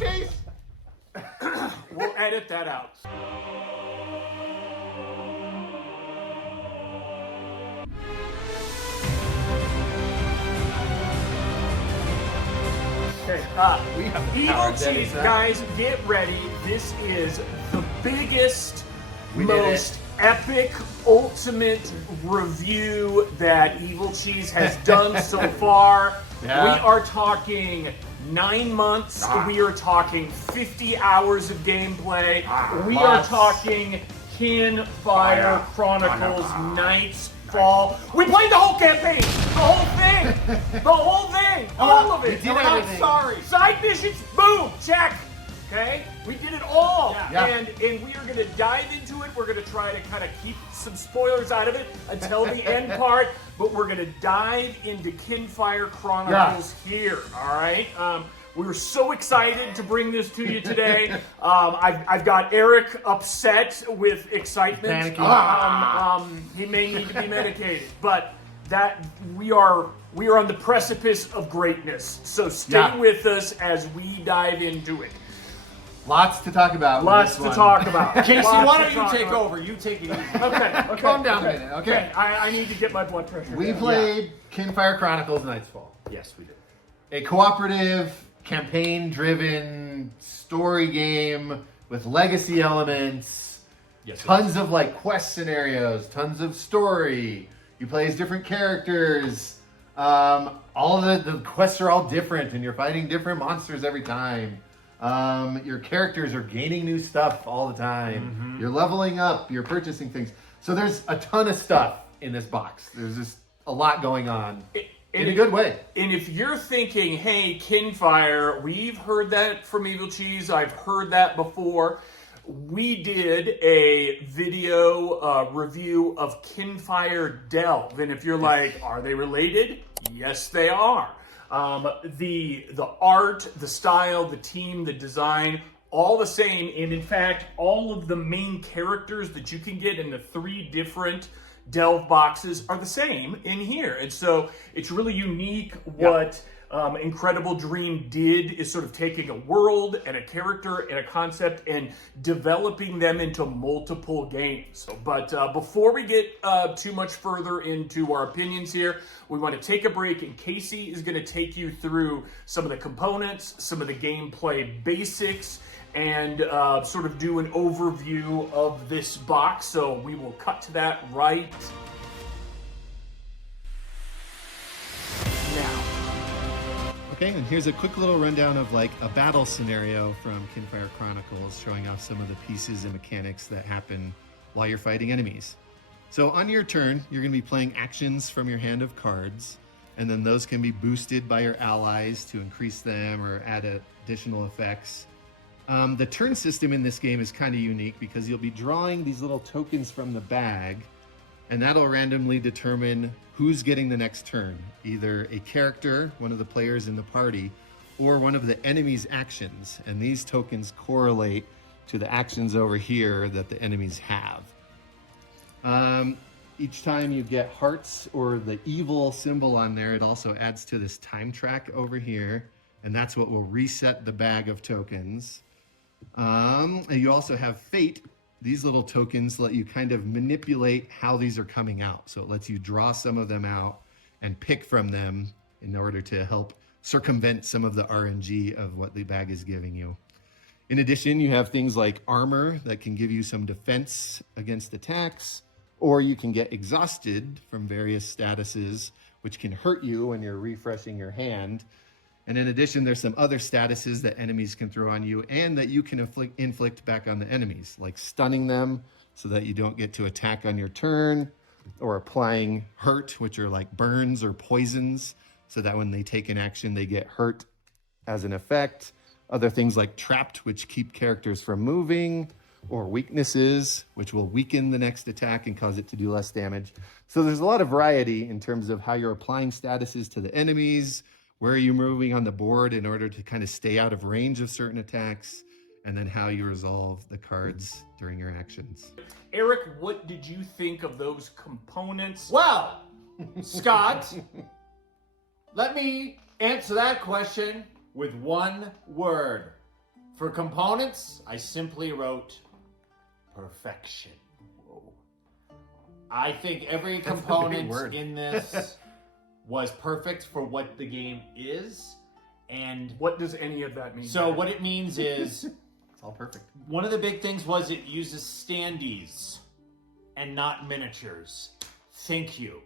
Chase? We'll edit that out. Okay, Evil Cheese, guys, get ready. This is the biggest, most epic, ultimate review that Evil Cheese has done so far. Yeah. We are talking 9 months. We are talking 50 hours of gameplay. We are talking Kinfire Chronicles Nightfall. We played the whole campaign, the whole thing, the whole thing, all of it. We did everything. I'm sorry. Side missions, boom, check. Okay, we did it all, and we are going to dive into it. We're going to try to kind of keep some spoilers out of it until the end part, but we're going to dive into Kinfire Chronicles here. All right. We were so excited to bring this to you today. I've got Eric upset with excitement. He may need to be medicated, but that we are on the precipice of greatness. So stay with us as we dive into it. Lots to talk about. Lots to talk about. Casey, why don't you take over? You take it easy. Okay. Calm down a minute, okay? I need to get my blood pressure We down. played Kinfire Chronicles Nightfall. Yes, we did. A cooperative, campaign-driven story game with legacy elements. Yes, tons of like quest scenarios, tons of story. You play as different characters. All of the quests are all different, and you're fighting different monsters every time. Your characters are gaining new stuff all the time. You're leveling up, you're purchasing things. So there's a ton of stuff in this box. There's just a lot going on in a good way. And if you're thinking, hey, Kinfire, we've heard that from Evil Cheese, I've heard that before. We did a video review of Kinfire Delve. And if you're like, are they related? Yes, they are. The art, the style, the team, the design, all the same. And in fact, all of the main characters that you can get in the 3 different Delve boxes are the same in here. And so it's really unique what Incredible Dream did is sort of taking a world and a character and a concept and developing them into multiple games. But before we get too much further into our opinions here, we want to take a break, and Casey is going to take you through some of the components, some of the gameplay basics, and sort of do an overview of this box. So we will cut to that right now. Okay, and here's a quick little rundown of like a battle scenario from Kinfire Chronicles, showing off some of the pieces and mechanics that happen while you're fighting enemies. So on your turn, you're going to be playing actions from your hand of cards, and then those can be boosted by your allies to increase them or add additional effects. The turn system in this game is kind of unique because you'll be drawing these little tokens from the bag, and that'll randomly determine who's getting the next turn. Either a character, one of the players in the party, or one of the enemy's actions. And these tokens correlate to the actions over here that the enemies have. Each time you get hearts or the evil symbol on there, it also adds to this time track over here. And that's what will reset the bag of tokens. And you also have fate. These little tokens let you kind of manipulate how these are coming out. So it lets you draw some of them out and pick from them in order to help circumvent some of the RNG of what the bag is giving you. In addition, you have things like armor that can give you some defense against attacks, or you can get exhausted from various statuses, which can hurt you when you're refreshing your hand. And in addition, there's some other statuses that enemies can throw on you and that you can inflict back on the enemies, like stunning them so that you don't get to attack on your turn, or applying hurt, which are like burns or poisons, so that when they take an action, they get hurt as an effect. Other things like trapped, which keep characters from moving, or weaknesses, which will weaken the next attack and cause it to do less damage. So there's a lot of variety in terms of how you're applying statuses to the enemies, where are you moving on the board in order to kind of stay out of range of certain attacks, and then how you resolve the cards during your actions. Eric, what did you think of those components? Well, Scott, let me answer that question with one word. For components, I simply wrote perfection. Whoa. I think every That's a big component word. in this was perfect for what the game is. And What does any of that mean? so what it means is, It's all perfect. one of the big things was it uses standees and not miniatures. Thank you.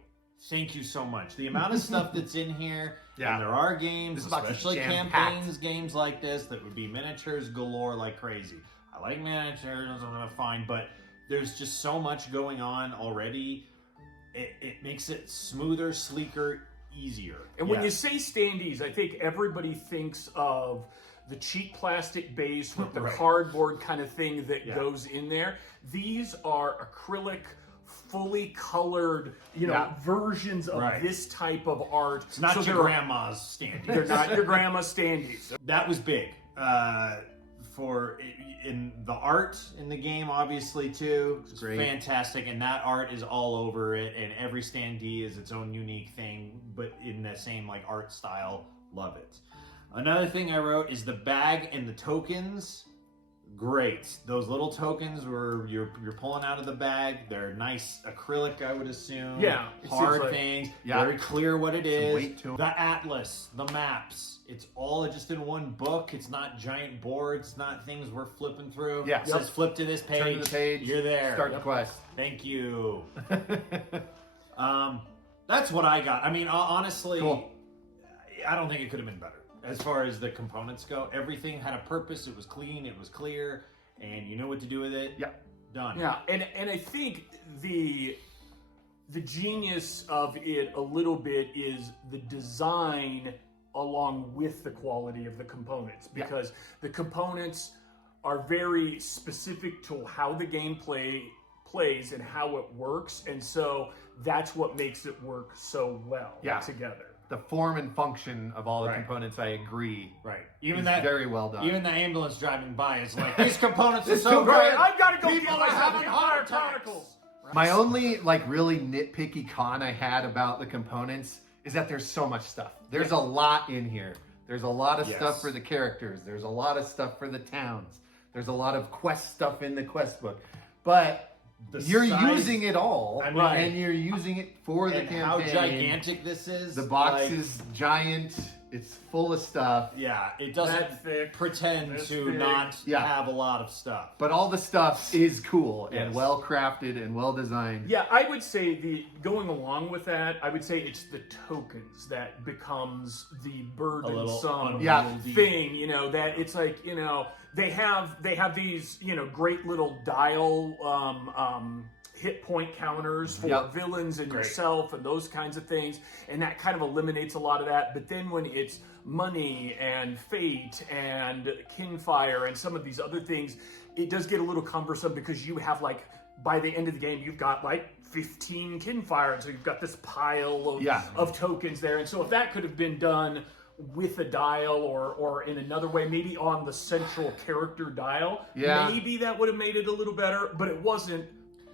Thank you so much. The amount of stuff that's in here, Yeah. and there are games, This box is especially jam-packed. campaigns, games like this, that would be miniatures galore like crazy. I like miniatures, fine, but there's just so much going on already. It makes it smoother, sleeker, easier. And when you Yes. say standees, I think everybody thinks of the cheap plastic base with the Right. cardboard kind of thing that Yeah. goes in there. These are acrylic, fully colored, Yeah. versions of Right. this type of art. It's not So your they're- grandma's standees. They're not your grandma's standees. That was big. For in the art in the game, obviously too, it's great. fantastic, and that art is all over it. And every standee is its own unique thing, but in the same like art style. Love it. Another thing I wrote is the bag and the tokens. Great. Those little tokens were you're pulling out of the bag. They're nice acrylic, I would assume. Yeah, it hard seems like- things. Yeah. Very clear what it is. weight to 'em. The atlas, the maps. It's all just in one book. It's not giant boards. It's not things we're flipping through. Yeah. It says flip to this page. Turn to the page. You're there. Start the quest. Thank you. That's what I got. I mean, honestly, Cool. I don't think it could have been better. As far as the components go, everything had a purpose. It was clean. It was clear, and you know what to do with it. Yeah. Done. Yeah, and I think the genius of it a little bit is the design along with the quality of the components, because the components are very specific to how the game plays and how it works, and so that's what makes it work so well together. The form and function of all the Right. components, I agree. Right. Even is that. very well done. Even the ambulance driving by is like, these components are It's so so great. good. I've got to go People get are myself having Kinfire heart attacks. Chronicles. My only really nitpicky con I had about the components is that there's so much stuff. There's a lot in here. There's a lot of Yes. stuff for the characters. There's a lot of stuff for the towns. There's a lot of quest stuff in the quest book. But The you're size- using it all, I mean- and you're using it for the And campaign. how gigantic this is. The box like, is giant. It's full of stuff. Yeah, it That doesn't thick, pretend this to big. not Yeah. have a lot of stuff. But all the stuff is cool and Yes. well crafted and well designed. Yeah, I would say going along with that, I would say it's the tokens that becomes the burdensome unwieldy. thing. You know, that it's like, you know, they have these, you know, great little dial hit point counters for Yep. villains and Great. yourself and those kinds of things, and that kind of eliminates a lot of that. But then when it's money and fate and Kinfire and some of these other things, it does get a little cumbersome, because you have, like, by the end of the game, you've got like 15 Kinfire, and so you've got this pile of tokens there. And so if that could have been done with a dial or in another way, maybe on the central character dial, maybe that would have made it a little better, but it wasn't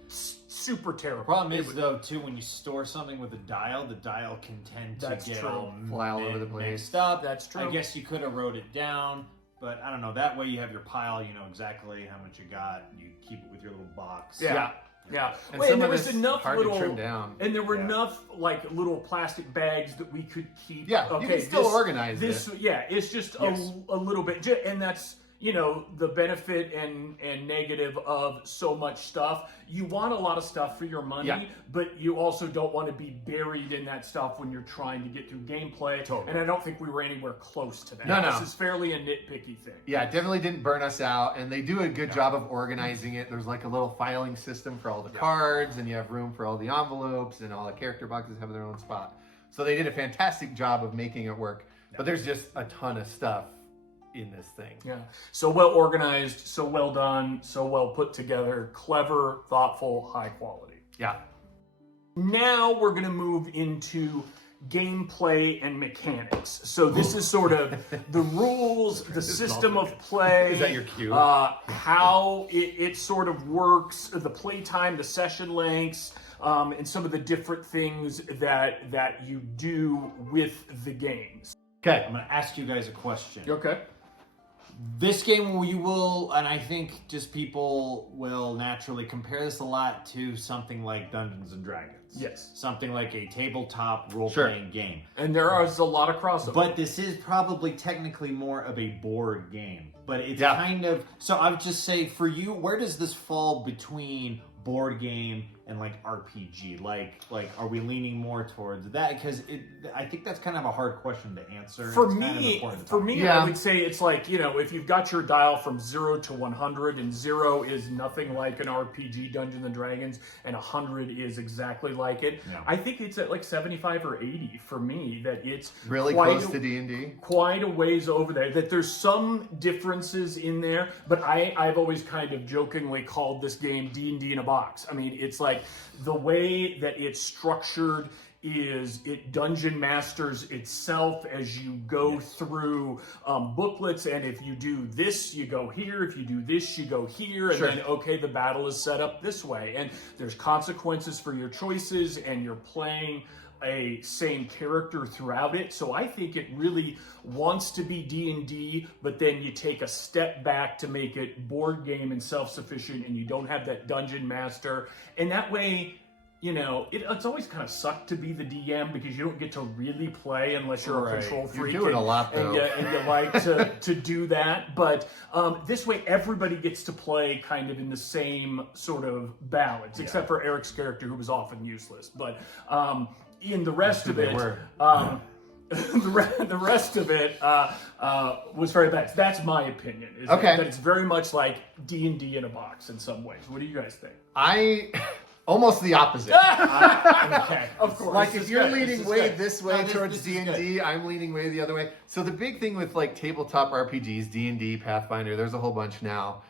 super terrible. Problem is, though, too, when you store something with a dial, the dial can tend to That's get true. all Fly all over the place. mixed up. That's true. I guess you could have wrote it down, but I don't know. That way you have your pile, you know exactly how much you got. You keep it with your little box. Yeah. And Wait, some and there of was this enough hard little, to trim down. and there were Yeah. enough like little plastic bags that we could keep. Yeah, you can still organize this. it. Yeah, it's just Yes. a little bit, and that's, you know, the benefit and negative of so much stuff. You want a lot of stuff for your money, but you also don't want to be buried in that stuff when you're trying to get through gameplay. Totally. And I don't think we were anywhere close to that. No. This is fairly a nitpicky thing. Yeah, it definitely didn't burn us out, and they do a good job of organizing it. There's like a little filing system for all the cards, and you have room for all the envelopes, and all the character boxes have their own spot. So they did a fantastic job of making it work. But there's just a ton of stuff in this thing. Yeah. So well organized, so well done, so well put together, clever, thoughtful, high quality. Yeah. Now we're going to move into gameplay and mechanics. So this is sort of the rules, the system of play. Is that your cue? How it sort of works, the playtime, the session lengths, and some of the different things that you do with the games. Okay. I'm going to ask you guys a question. Okay. This game we will, and I think just people will naturally compare this a lot to something like Dungeons and Dragons. Yes. Something like a tabletop role-playing game. And there is a lot of crossover. But this is probably technically more of a board game. But it's kind of... So I would just say, for you, where does this fall between board game and like RPG? Like are we leaning more towards that? Because I think that's kind of a hard question to answer. For It's me, kind of important to talk about. I would say it's like, if you've got your dial from 0 to 100, and 0 is nothing like an RPG, Dungeons and Dragons, and 100 is exactly like it. Yeah. I think it's at like 75 or 80 for me. That it's Really close to D&D? Quite a ways over there. That there's some differences in there, but I've always kind of jokingly called this game D&D in a box. I mean, it's like the way that it's structured is it dungeon masters itself as you go through booklets, and if you do this, you go here, if you do this, you go here, and then, okay, the battle is set up this way, and there's consequences for your choices, and you're playing a same character throughout it. So I think it really wants to be D&D, but then you take a step back to make it board game and self-sufficient, and you don't have that dungeon master, and that way, it's always kind of sucked to be the DM because you don't get to really play unless you're a control freak. You're doing a lot, though. And you like to do that. But this way, everybody gets to play kind of in the same sort of balance, except for Eric's character, who was often useless. But in the rest of it, the rest of it was very bad. That's my opinion. That it's very much like D&D in a box in some ways. What do you guys think? Almost the opposite. Okay, of course. Like if you're leaning way this way towards D&D, I'm leaning way the other way. So the big thing with like tabletop RPGs, D&D, Pathfinder, there's a whole bunch now.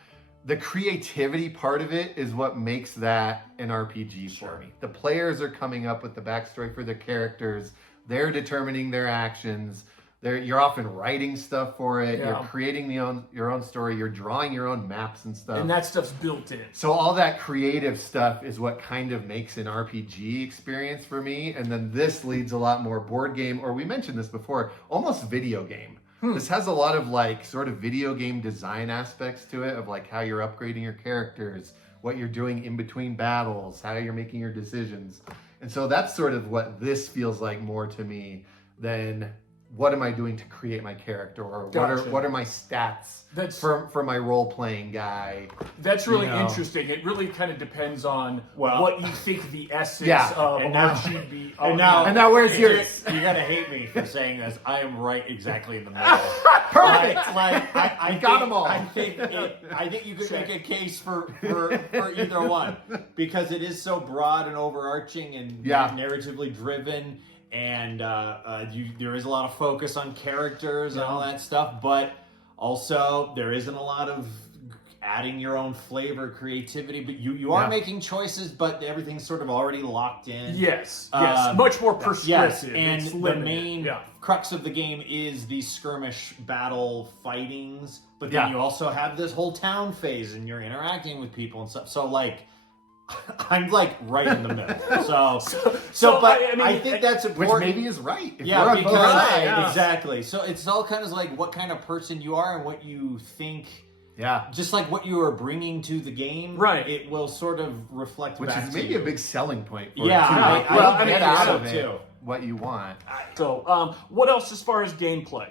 The creativity part of it is what makes that an RPG for me. The players are coming up with the backstory for their characters. They're determining their actions. You're often writing stuff for it. Yeah. You're creating your own story. You're drawing your own maps and stuff. And that stuff's built in. So all that creative stuff is what kind of makes an RPG experience for me. And then this leads a lot more board game, or we mentioned this before, almost video game. This has a lot of like sort of video game design aspects to it, of like how you're upgrading your characters, what you're doing in between battles, how you're making your decisions. And so that's sort of what this feels like more to me than what am I doing to create my character, or what are my stats for my role-playing guy. That's really interesting. It really kind of depends on what you think the essence of RGB. And now where's yours? You're gonna hate me for saying this. I am right exactly in the middle. Perfect. I got them all. I think you could make a case for either one, because it is so broad and overarching and narratively driven. And there is a lot of focus on characters and all that stuff, but also there isn't a lot of adding your own flavor, creativity. But you are making choices, but everything's sort of already locked in. Yes, much more prescriptive. Yes. And the main crux of the game is these skirmish battle fightings, but then you also have this whole town phase, and you're interacting with people and stuff. So like, I'm like right in the middle. I think that's important. Which maybe is right. Exactly. So it's all kind of like what kind of person you are and what you think. Yeah. Just like what you are bringing to the game. Right. It will sort of reflect back to you. Which is maybe a big selling point for it. I get out of it what you want. So, what else as far as gameplay?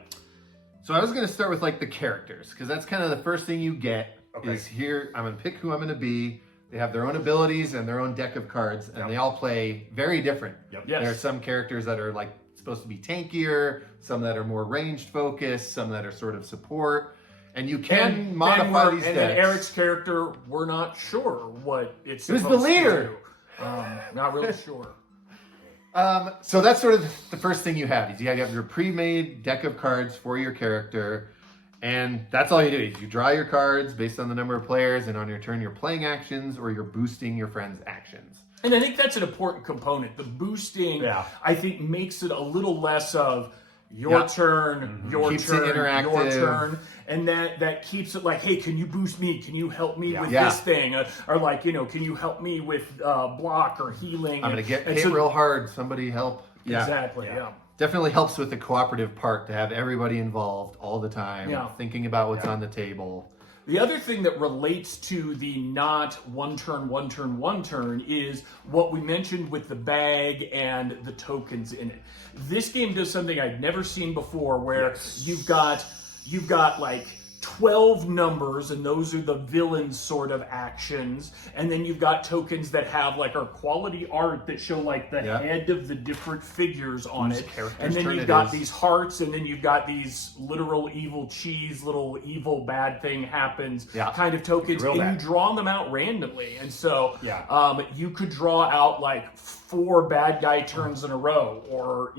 So I was going to start with like the characters, because that's kind of the first thing you get is here. I'm going to pick who I'm going to be. They have their own abilities and their own deck of cards, and they all play very different. There are some characters that are like supposed to be tankier, some that are more ranged focused, some that are sort of support, and you can modify these decks. And then Eric's character, we're not sure what it's supposed to do. Who's the leader? Not really sure. So that's sort of the first thing you have. You have your pre-made deck of cards for your character. And that's all you do. You draw your cards based on the number of players, and on your turn you're playing actions or you're boosting your friend's actions. And I think that's an important component. The boosting, I think, makes it a little less of your turn, your turn. And that keeps it like, hey, can you boost me? Can you help me with this thing? Or like, can you help me with block or healing? I'm going to get hit real hard. Somebody help. Exactly, definitely helps with the cooperative part to have everybody involved all the time, thinking about what's on the table. The other thing that relates to the not one turn, one turn, one turn is what we mentioned with the bag and the tokens in it. This game does something I've never seen before, where you've got like 12 numbers, and those are the villain sort of actions, and then you've got tokens that have like our quality art that show like the head of the different figures on it, and then you've got these hearts, and then you've got these literal evil cheese, little evil bad thing happens kind of tokens, and you draw them out randomly. And so you could draw out like 4 bad guy turns in a row, or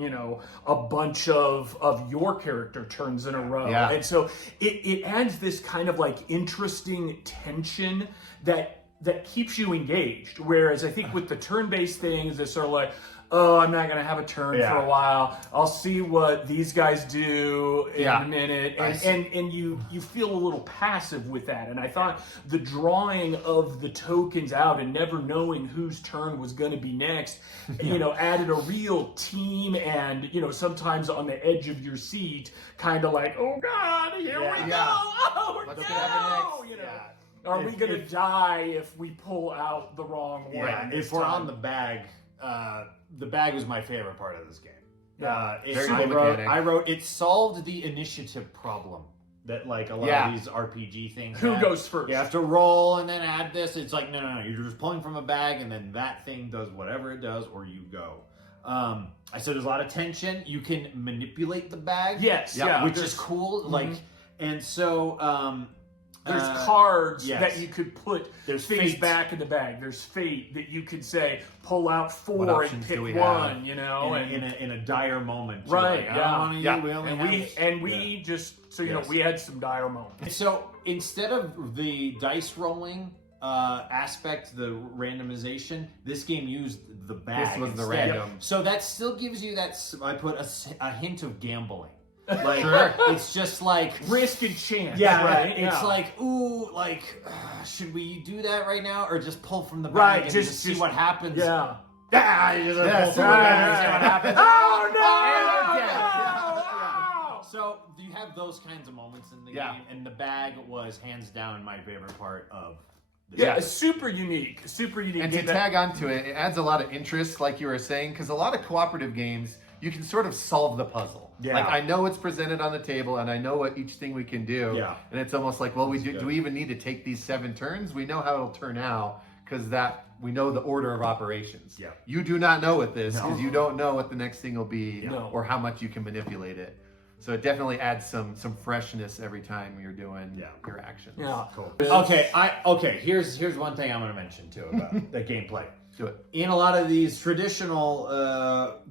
a bunch of your character turns in a row, and so it adds this kind of like interesting tension that keeps you engaged. Whereas I think with the turn-based things, it's sort of like, oh, I'm not gonna have a turn for a while. I'll see what these guys do in a minute, and you feel a little passive with that. And I thought the drawing of the tokens out and never knowing whose turn was going to be next, added a real team, and sometimes on the edge of your seat, kind of like, oh God, here we go, oh no, are we gonna die if we pull out the wrong one? If we're on the bag. The bag was my favorite part of this game. I wrote it solved the initiative problem that like a lot of these RPG things. Who goes first? You have to roll and then add this. It's like no. You're just pulling from a bag, and then that thing does whatever it does, or you go. I said there's a lot of tension. You can manipulate the bag. Yes, which is cool. Like, and so. There's cards that you could put There's things fate. back in the bag. There's fate that you could say, pull out 4 and pick one, in a dire moment. Too. Right, like, I don't want to use, we only we just we had some dire moments. So instead of the dice rolling aspect, the randomization, this game used the bag. This was instead. the random. So that still gives you that. I put a hint of gambling. Like it's just like risk and chance. Right. It's like, ooh, like should we do that right now, or just pull from the bag and just see what happens? You just pull from the bag and see what happens. Oh no! So you have those kinds of moments in the game, and the bag was hands down my favorite part of. It's super unique. And to tag onto it, it adds a lot of interest, like you were saying, because a lot of cooperative games, you can sort of solve the puzzle. Like, I know it's presented on the table, and I know what each thing we can do. And it's almost like, well, do we even need to take these 7 turns? We know how it'll turn out, because we know the order of operations. You do not know with this, because you don't know what the next thing will be, or how much you can manipulate it. So it definitely adds some freshness every time you're doing your actions. Cool. Okay. Here's one thing I'm going to mention too about the gameplay. Do it. In a lot of these traditional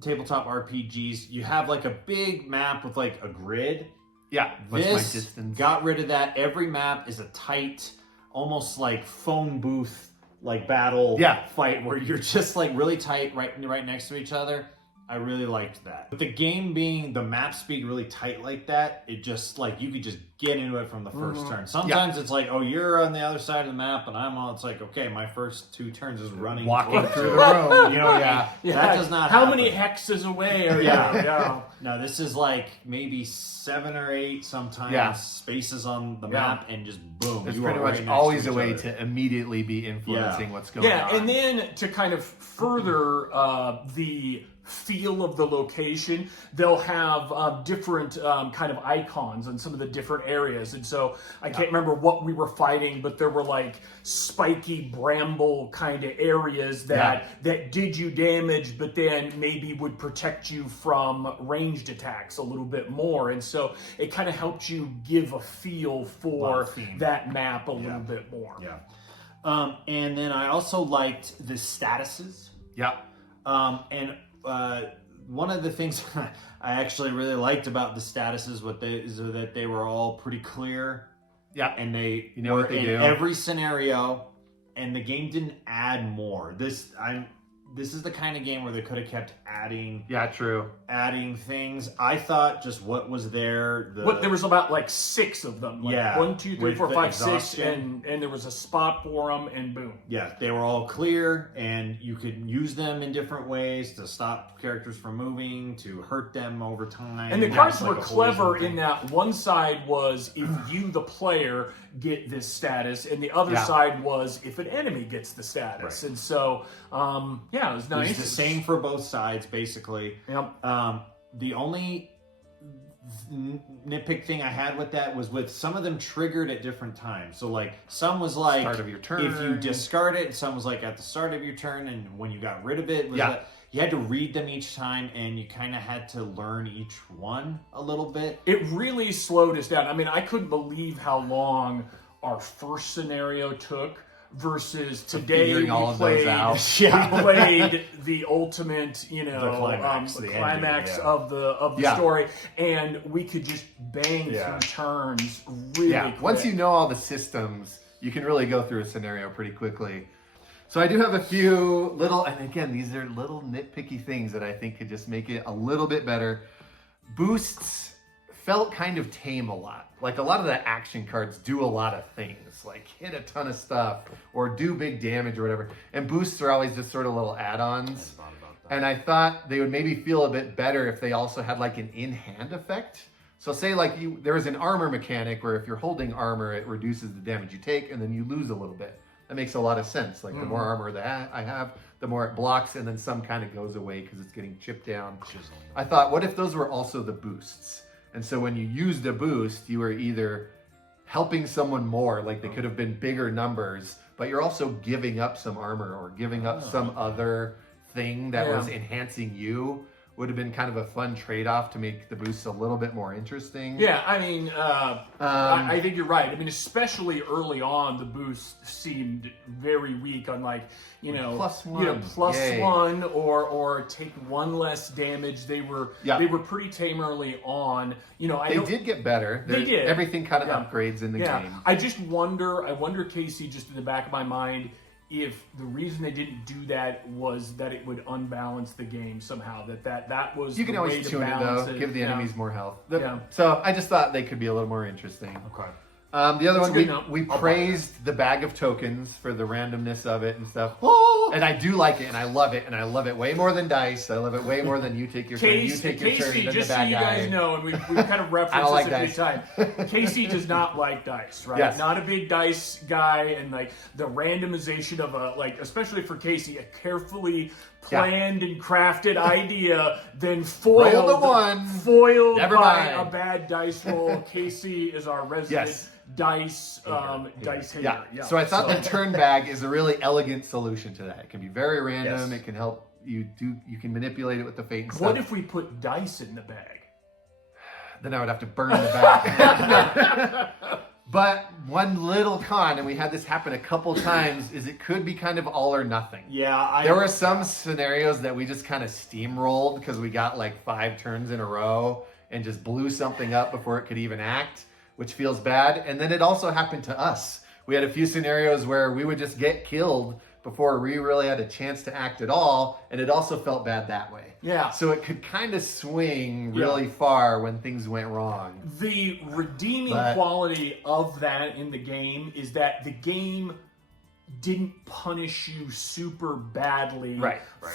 tabletop RPGs, you have like a big map with like a grid. This got rid of that. Every map is a tight, almost like phone booth like battle fight where you're just like really tight right next to each other. I really liked that. But the game being the maps being really tight like that, it just like you could just get into it from the first turn. Sometimes it's like, oh, you're on the other side of the map and I'm on. It's like, okay, my first 2 turns is walking through the room. That does not. How happen. many hexes away are you? No, this is like maybe 7 or 8 sometimes spaces on the map and just boom. It's pretty much always a way to immediately be influencing what's going on. Yeah, and then to kind of further the feel of the location, they'll have different kind of icons on some of the different areas. And so I can't remember what we were fighting, but there were like spiky bramble kind of areas that did you damage, but then maybe would protect you from ranged attacks a little bit more. And so it kind of helped you give a feel for that map a little bit more. And then I also liked the statuses. One of the things I actually really liked about the statuses is that they were all pretty clear. And they were what they in do. every scenario, and the game didn't add more. this is the kind of game where they could have kept adding Yeah, true. things. I thought just what was there. There was about like 6 of them. Like Yeah, 1, 2, 3, with 4, the 5, 6, exhaustion. and there was a spot for them, and boom. Yeah, they were all clear, and you could use them in different ways to stop characters from moving, to hurt them over time. And the That's cards like were a clever poison in thing. that one side was if you, the player, get this status, and the other Yeah. side was if an enemy gets the status. Right. And so, yeah, it was It nice. was the same for both sides, basically. Yep. The only nitpick thing I had with that was with some of them triggered at different times. So like some was like Start of your turn. if you discard it, and some was like at the start of your turn, and when you got rid of it, was Yeah. that you had to read them each time, and you kind of had to learn each one a little bit. It really slowed us down. I mean, I couldn't believe how long our first scenario took versus today figuring we all of played, those out. we played the ultimate, you know, The climax, the the climax ending, yeah. of the Yeah. story, and we could just bang Yeah. through turns really Yeah, quick. once you know all the systems, you can really go through a scenario pretty quickly. So I do have a few little, and again, these are little nitpicky things that I think could just make it a little bit better. Boosts felt kind of tame a lot. Like a lot of the action cards do a lot of things, like hit a ton of stuff or do big damage or whatever. And boosts are always just sort of little add-ons. And I thought they would maybe feel a bit better if they also had like an in-hand effect. So say like there was an armor mechanic where if you're holding armor, it reduces the damage you take and then you lose a little bit. That makes a lot of sense. Like the more armor that I have, the more it blocks, and then some kind of goes away because it's getting chipped down. I thought, what if those were also the boosts? And so when you used a boost, you were either helping someone more, like they could have been bigger numbers, but you're also giving up some armor or giving up some other thing that was enhancing you. Would have been kind of a fun trade-off to make the boosts a little bit more interesting. Yeah, I mean, I think you're right. I mean, especially early on, the boost seemed very weak on like, you know, +1. Yay. +1 or take 1 less damage. They were pretty tame early on. You know, They did get better. They did. Everything kind of Yeah. upgrades in the game. I just wonder, Casey, just in the back of my mind, if the reason they didn't do that was that it would unbalance the game somehow. That was You can the way always to tune it balance though, it. give the Yeah. enemies more health. Yeah. So I just thought they could be a little more interesting. Okay. The other That's one, good enough. we I'll buy praised the bag of tokens for the randomness of it and stuff. And I do like it, and I love it, and I love it way more than dice. I love it way more than you take your turn, you take your turn, Casey, then just the so bad you guy. guys know, and we've kind of referenced I don't like this a few times. Casey does not like dice, right? Yes. Not a big dice guy, and like the randomization of especially for Casey, a carefully planned and crafted idea, then foiled, Rolled a 1. foiled Never by mind. a bad dice roll. Casey is our resident Yes. dice hater. Yeah. So I thought the turn bag is a really elegant solution to that. It can be very random. Yes. It can help you can manipulate it with the fate and stuff. What if we put dice in the bag? Then I would have to burn the bag. But one little con, and we had this happen a couple times, is it could be kind of all or nothing. Yeah, There were some scenarios that we just kind of steamrolled because we got like 5 turns in a row and just blew something up before it could even act, which feels bad. And then it also happened to us. We had a few scenarios where we would just get killed before we really had a chance to act at all, and it also felt bad that way. Yeah. So it could kind of swing really far when things went wrong. The redeeming But- quality of that in the game is that the game didn't punish you super badly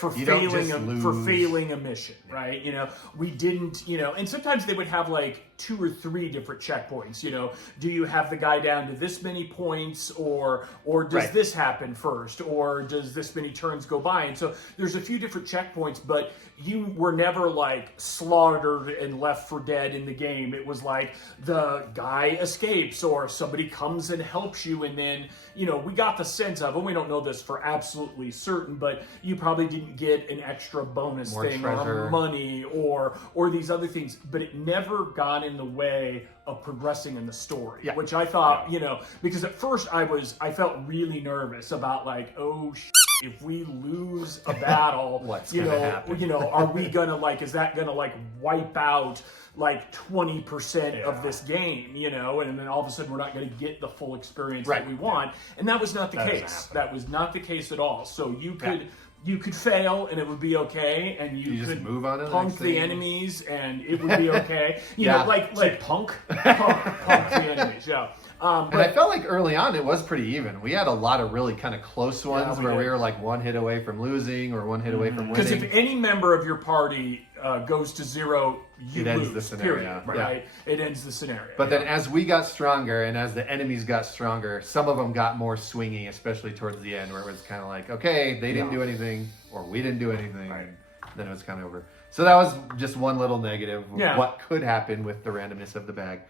for You don't failing just for lose. failing a mission, right? You know, we didn't, you know, and sometimes they would have like 2 or 3 different checkpoints. You know, do you have the guy down to this many points, or does this happen first, or does this many turns go by? And so there's a few different checkpoints, but you were never like slaughtered and left for dead in the game. It was like the guy escapes or somebody comes and helps you, and then, you know, we got the sense of, and we don't know this for absolutely certain, but you probably didn't get an extra bonus More thing treasure. or money or these other things, but it never got in the way of progressing in the story, which I thought, you know, because at first I felt really nervous about like, oh, if we lose a battle, What's you gonna know, happen? you know, are we gonna like, is that gonna like wipe out like 20% of this game, you know, and then all of a sudden we're not going to get the full experience that we want. And that was not the case. That was not the case at all. So you could you could fail and it would be okay, and you just could move on to the punk next the thing. enemies and it would be okay. You Yeah. know, like punk. punk the enemies. Yeah. And I felt like early on it was pretty even. We had a lot of really kind of close ones we where did. we were like one hit away from losing or one hit away from Because winning. if any member of your party goes to 0, you It ends lose. the scenario, Period, yeah. right? It ends the scenario. But then as we got stronger and as the enemies got stronger, some of them got more swingy, especially towards the end where it was kind of like, okay, they didn't do anything or we didn't do anything. Right. Then it was kind of over. So that was just one little negative of Yeah. what could happen with the randomness of the bag.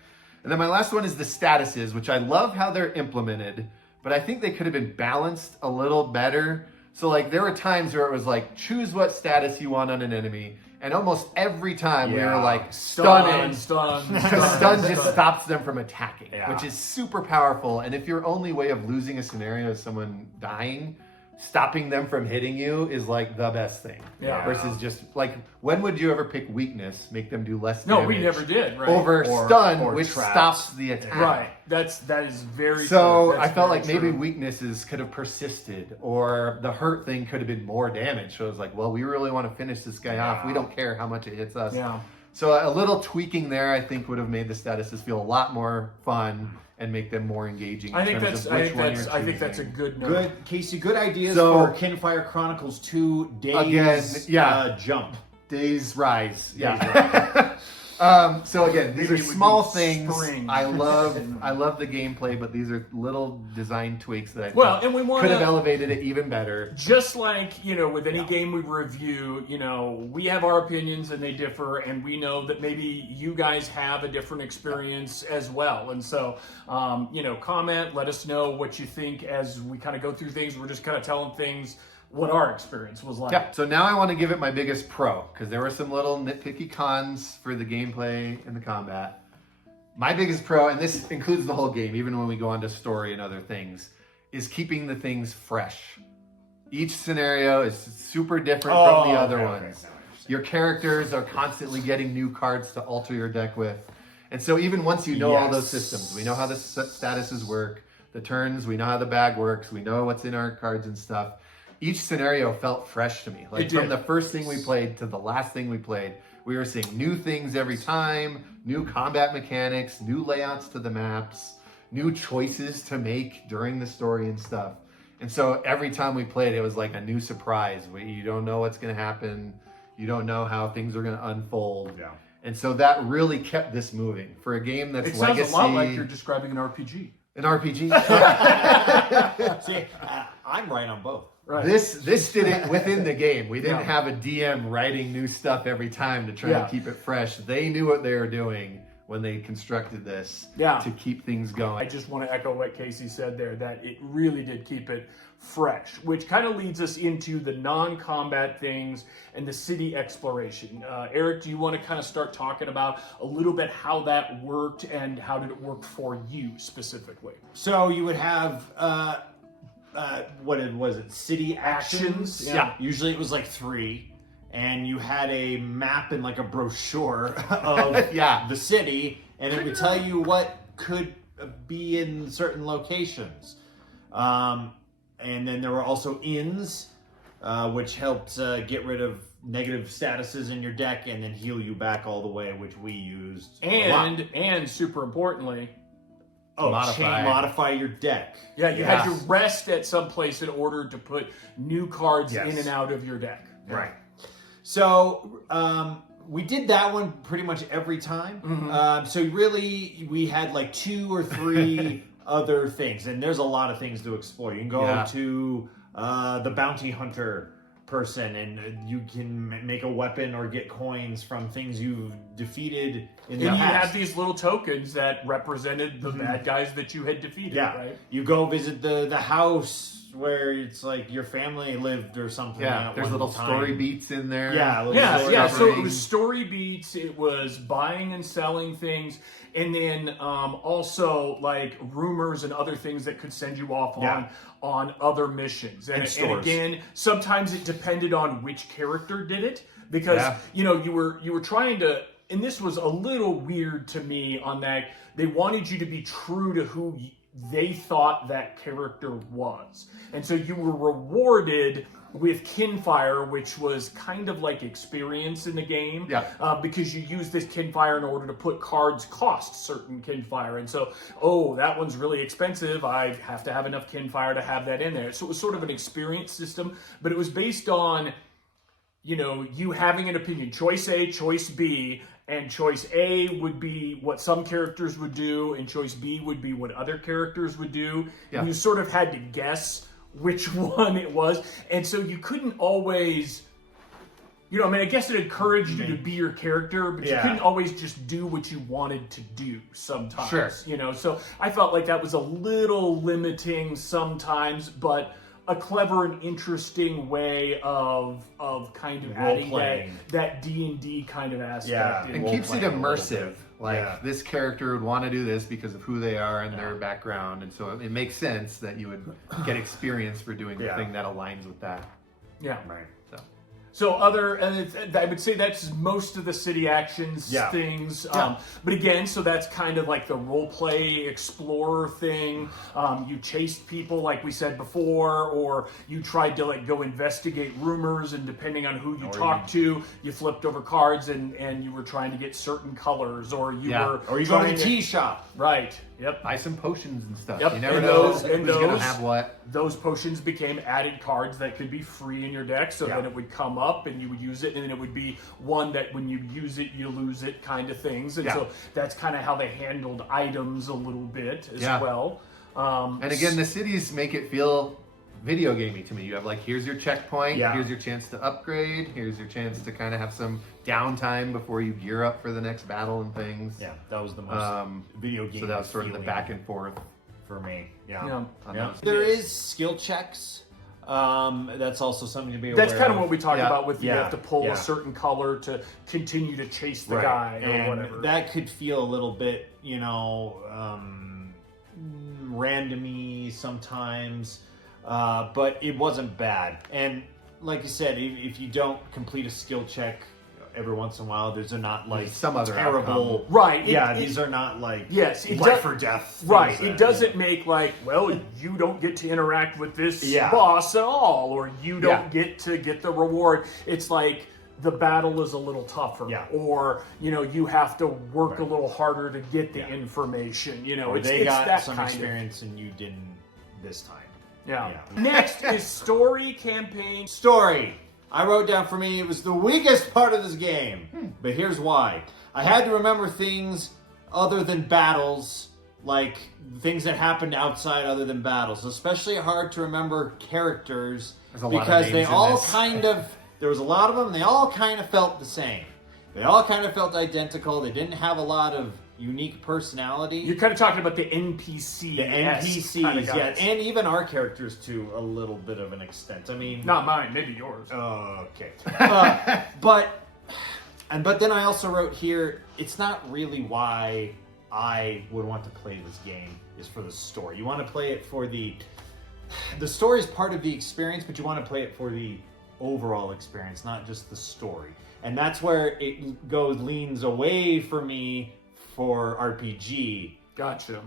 And then my last one is the statuses, which I love how they're implemented, but I think they could have been balanced a little better. So like there were times where it was like, choose what status you want on an enemy. And almost every time we were like, stun it. Stun. Because stun just stops them from attacking, Yeah. which is super powerful. And if your only way of losing a scenario is someone dying, stopping them from hitting you is like the best thing. Yeah. Versus just like, when would you ever pick weakness, make them do less No, damage? we never did, right? Over Or- stun, or which traps. stops the attack. Right. That is very So true. I That's felt very like maybe true. weaknesses could have persisted, or the hurt thing could have been more damage. So it was like, well, we really want to finish this guy off. We don't care how much it hits us. Yeah. So a little tweaking there, I think, would have made the statuses feel a lot more fun and make them more engaging. I think in that's terms of which one you're I think that's a choosing. good note. Good, Casey. Good ideas So- for Kinfire Chronicles 2 Days Again, yeah. Jump. Days Rise. Yeah. Days So again, these Maybe are it would small be things. spring. I love the gameplay, but these are little design tweaks that I Well, think and we want could have elevated it even better. just like, with any game we review, we have our opinions and they differ, and we know that maybe you guys have a different experience as well. And so, comment, let us know what you think as we kind of go through things. We're just kind of telling things what our experience was like. Yeah. So now I want to give it my biggest pro, because there were some little nitpicky cons for the gameplay and the combat. My biggest pro, and this includes the whole game, even when we go on to story and other things, is keeping the things fresh. Each scenario is super different from the other ones. Your characters are constantly getting new cards to alter your deck with. And so even once you know all those systems, we know how the statuses work, the turns, we know how the bag works, we know what's in our cards and stuff. Each scenario felt fresh to me. Like It from did. the first thing we played to the last thing we played, we were seeing new things every time, new combat mechanics, new layouts to the maps, new choices to make during the story and stuff. And so every time we played, it was like a new surprise. You don't know what's going to happen. You don't know how things are going to unfold. Yeah. And so that really kept this moving. For a game that's It sounds legacy, a lot like you're describing an RPG. an RPG. See, I'm right on both. Right. This did it within the game. We didn't Yeah. have a DM writing new stuff every time to try Yeah. to keep it fresh. They knew what they were doing when they constructed this Yeah. to keep things going. I just want to echo what Casey said there, that it really did keep it fresh, which kind of leads us into the non-combat things and the city exploration. Eric, do you want to kind of start talking about a little bit how that worked and how did it work for you specifically? So you would have was it? City actions. Yeah. Usually it was like 3, and you had a map and like a brochure of Yeah. the city, and it would tell you what could be in certain locations. And then there were also inns, which helped get rid of negative statuses in your deck and then heal you back all the way, which we used a lot. And super importantly, Modify your deck. yeah, you had to Yes. rest at some place in order to put new cards Yes. in and out of your deck. Right. So we did that one pretty much every time. So really, we had like 2 or 3 other things, and there's a lot of things to explore. You can go Yeah. to the bounty hunter person, and you can make a weapon or get coins from things you've defeated in the And you past. had these little tokens that represented the bad guys that you had defeated, Yeah, right? you go visit the house where it's like your family lived or something. Yeah, at there's one little time. story beats in there. Yeah, little Yeah, story yeah. So it covering. was story beats. It was buying and selling things, and then also like rumors and other things that could send you off on other missions. And stores. again, sometimes it depended on which character did it, because Yeah. you were trying to and this was a little weird to me on that, they wanted you to be true to who they thought that character was. And so you were rewarded with Kinfire, which was kind of like experience in the game. Yeah. Because you use this Kinfire in order to put cards cost certain Kinfire. And so, oh, that one's really expensive. I have to have enough Kinfire to have that in there. So it was sort of an experience system, but it was based on, you know, you having an opinion. Choice A, choice B, and choice A would be what some characters would do, and choice B would be what other characters would do. Yeah. And you sort of had to guess which one it was. And so you couldn't always, you know, I mean, I guess it encouraged you to be your character, but you couldn't always just do what you wanted to do sometimes. Sure. You know, so I felt like that was a little limiting sometimes, but a clever and interesting way of kind of adding that D&D kind of aspect. And keeps it immersive. Like, this character would want to do this because of who they are and their background, and so it makes sense that you would get experience for doing the thing that aligns with that. Yeah. Right. So I would say that's most of the city actions things. But again, so that's kind of like the role play explorer thing. You chased people like we said before, or you tried to like go investigate rumors, and depending on who you talked to, you flipped over cards and you were trying to get certain colors, or you were or you go to the tea shop. Right. Yep. Buy some potions and stuff. Yep. You never And know those- who's and going to those- have what. Those potions became added cards that could be free in your deck, so then it would come up and you would use it, and then it would be one that when you use it, you lose it kind of things. And so that's kind of how they handled items a little bit as well. And again, the cities make it feel video gamey to me. You have like, here's your checkpoint, here's your chance to upgrade, here's your chance to kind of have some downtime before you gear up for the next battle and things. Yeah, that was the most video game. So that was sort of the back and forth for me. There is skill checks. That's also something to be aware of. That's kind of what we talked about with you have to pull Yeah. a certain color to continue to chase the guy or and whatever. that could feel a little bit, randomy sometimes, but it wasn't bad. And like you said, if you don't complete a skill check every once in a while, these are not like some other terrible. outcome. Right. These are not like it life or death. Right. things It doesn't make like, well, you don't get to interact with this Yeah. boss at all, or you don't get to get the reward. It's like the battle is a little tougher, or you have to work a little harder to get the information. Or it's they got that some kind experience and you didn't this time. Yeah. Next is story campaign. Story. I wrote down for me, it was the weakest part of this game. But here's why. I had to remember things other than battles, like things that happened outside other than battles. Especially hard to remember characters because they all there was a lot of them, and they all kind of felt the same. They all kind of felt identical. They didn't have a lot of unique personality. You're kind of talking about the NPC. The NPCs, yeah, and even our characters to a little bit of an extent. I mean, not mine, maybe yours. Okay, but then I also wrote here, it's not really why I would want to play this game. Is for the story. You want to play it for the story is part of the experience, but you want to play it for the overall experience, not just the story. And that's where it leans away for me for RPG. Gotcha.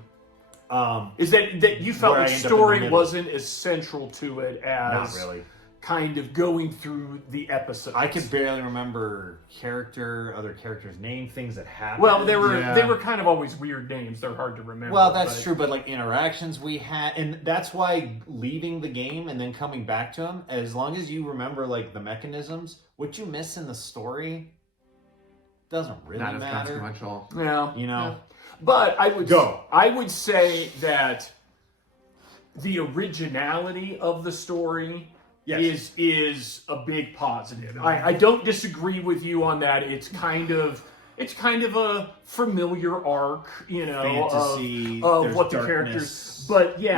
Is that you felt where the I end up in the story middle. wasn't as central to it as Not really. kind of going through the episodes? I could barely remember other characters' name, things that happened. Well, they were kind of always weird names. They're hard to remember. Well, that's true, but like interactions we had, and that's why leaving the game and then coming back to them, as long as you remember like the mechanisms, what you miss in the story doesn't really Not as matter. consequential. Yeah. Yeah. But I would Go. I would say that the originality of the story is a big positive. I don't disagree with you on that. It's kind of a familiar arc, Fantasy, of there's what the darkness. characters. But the